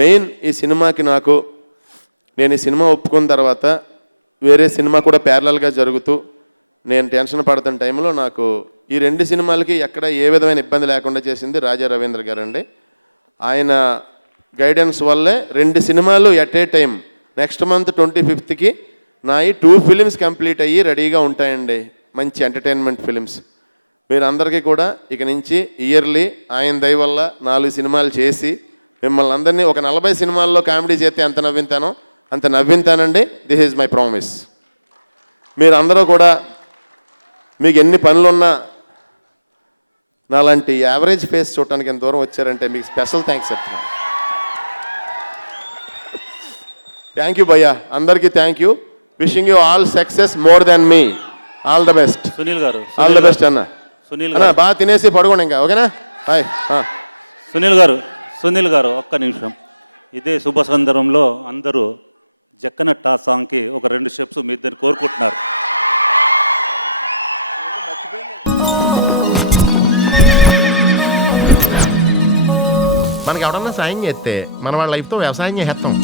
Main ఈ సినిమాకి నేను ఈ సినిమా ఒప్పుకున్న తర్వాత వేరే సినిమా కూడా ప్యారలల్గా జరుగుతూ నేను టెన్షన్ పడుతున్న టైంలో నాకు ఈ 2 సినిమాలకి ఎక్కడ ఏ విధమైన ఇబ్బంది లేకుండా చేసింది రాజా రవీంద్ర గారండి. ఆయన గైడెన్స్ వల్లే 2 సినిమాలు at a time next month 25కి నా ఈ 2 ఫిలిమ్స్ కంప్లీట్ అయ్యి రెడీగా ఉంటాయండి. మంచి ఎంటర్టైన్మెంట్ ఫిలిమ్స్. మీరందరికీ కూడా ఇక నుంచి ఇయర్లీ ఆయన దయ వల్ల 4 సినిమాలు చేసి మిమ్మల్ని అందరినీ ఒక 40 సినిమాల్లో కామెడీ చేస్తే ఎంత నవ్వింతానో అంత నవ్వింతానండి. This is my promise. మీరందరూ కూడా మీకు ఎన్ని పనులున్నా నాలాంటి యావరేజ్ ఫేస్ చూడటానికి ఎంత దూరం వచ్చారంటే మీకు స్పెషల్ థ్యాంక్స్ చెప్తున్నాను. థ్యాంక్ యూ భయ్యా, అందరికీ thank you. Wishing you all success more than me. All the best Sunil garu. All the best అన్న. అన్న బాగా తినేసి పడుకోండి ఇంకా, ఓకేనా? బాయ్. సునీల్ గారు ఒక్క నిమిషం. ఇదే శుభ సందర్భంలో అందరూ జక్కనట్ట సాంగ్కి ఒక 2 స్టెప్స్ మీ ఇద్దరు కోరుకుంటున్నారు. మనకి ఎవడన్నా సాయం చేస్తే మన వాళ్ళ లైఫ్తో వ్యవసాయం చేసేస్తాం.